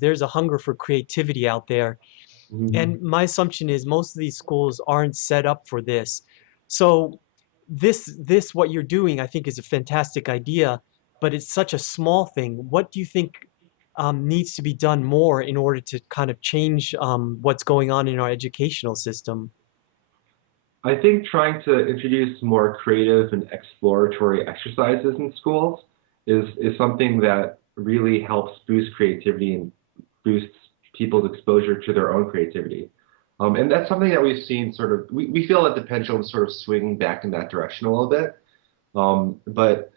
there's a hunger for creativity out there. Mhm. And my assumption is most of these schools aren't set up for this. So this what you're doing, I think, is a fantastic idea, but it's such a small thing. What do you think needs to be done more in order to kind of change what's going on in our educational system? I think trying to introduce more creative and exploratory exercises in schools is something that really helps boost creativity and boosts people's exposure to their own creativity. And that's something that we've seen sort of, we feel that the pendulum is sort of swinging back in that direction a little bit. But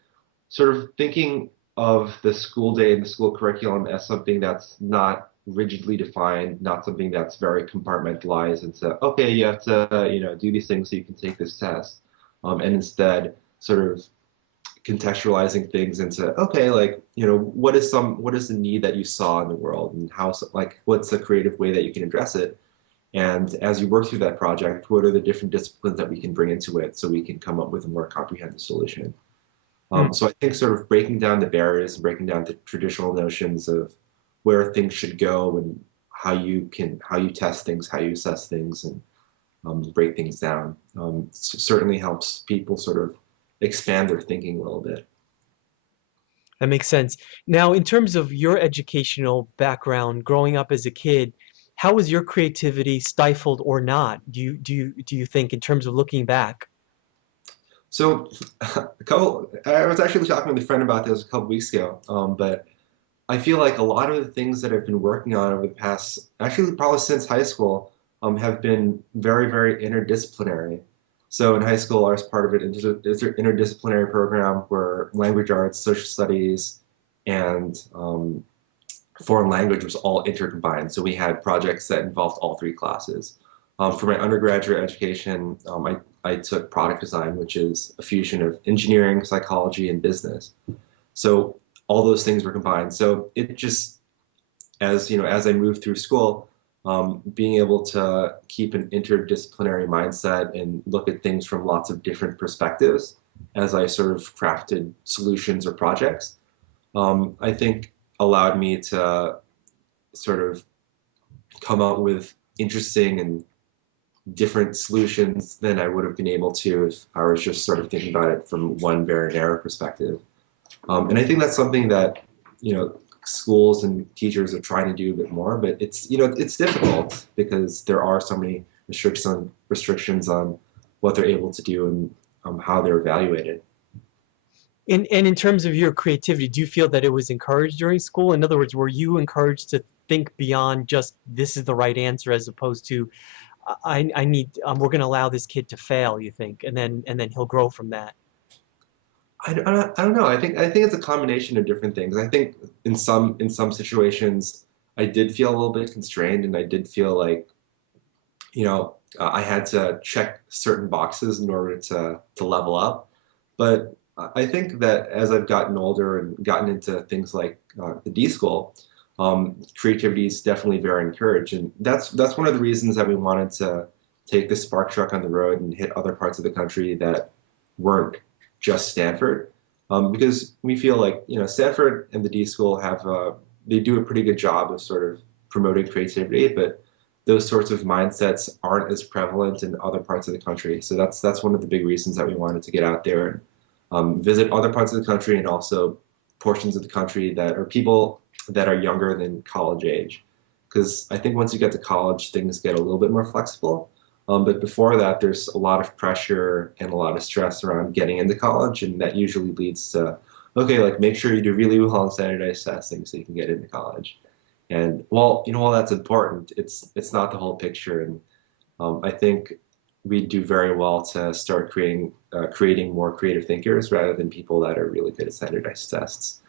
sort of thinking of the school day and the school curriculum as something that's not rigidly defined, not something that's very compartmentalized and say, okay, you have to, do these things so you can take this test. And instead sort of contextualizing things into, okay, like, what is the need that you saw in the world and how, like, what's the creative way that you can address it? And as you work through that project, what are the different disciplines that we can bring into it so we can come up with a more comprehensive solution? Hmm. So I think sort of breaking down the barriers and breaking down the traditional notions of where things should go and how you test things, how you assess things, and break things down certainly helps people sort of expand their thinking a little bit. That makes sense. Now, in terms of your educational background, growing up as a kid, how was your creativity stifled or not? Do you think in terms of looking back? So I was actually talking with a friend about this a couple weeks ago, but I feel like a lot of the things that I've been working on over the past, actually probably since high school, have been very, very interdisciplinary. So in high school, I was part of an interdisciplinary program where language arts, social studies, and foreign language was all intercombined. So we had projects that involved all three classes. For my undergraduate education, I took product design, which is a fusion of engineering, psychology, and business. So all those things were combined. So it just, as I moved through school, being able to keep an interdisciplinary mindset and look at things from lots of different perspectives as I sort of crafted solutions or projects, I think allowed me to sort of come up with interesting and different solutions than I would have been able to if I was just sort of thinking about it from one very narrow perspective. And I think that's something that, schools and teachers are trying to do a bit more, but it's difficult because there are so many restrictions on what they're able to do and how they're evaluated. And in terms of your creativity, do you feel that it was encouraged during school? In other words, were you encouraged to think beyond just this is the right answer as opposed to I need we're going to allow this kid to fail, you think, and then he'll grow from that. I don't know. I think it's a combination of different things. I think in some situations I did feel a little bit constrained, and I did feel like I had to check certain boxes in order to level up. But I think that as I've gotten older and gotten into things like the D.school, creativity is definitely very encouraged, and that's one of the reasons that we wanted to take the SparkTruck on the road and hit other parts of the country that weren't just Stanford, because we feel like Stanford and the D.school have they do a pretty good job of sort of promoting creativity, but those sorts of mindsets aren't as prevalent in other parts of the country. So that's one of the big reasons that we wanted to get out there and visit other parts of the country and also portions of the country that are people that are younger than college age. Because I think once you get to college, things get a little bit more flexible. But before that, there's a lot of pressure and a lot of stress around getting into college, and that usually leads to, okay, like make sure you do really well on standardized testing so you can get into college. And while that's important, it's not the whole picture. And I think we do very well to start creating more creative thinkers rather than people that are really good at standardized tests.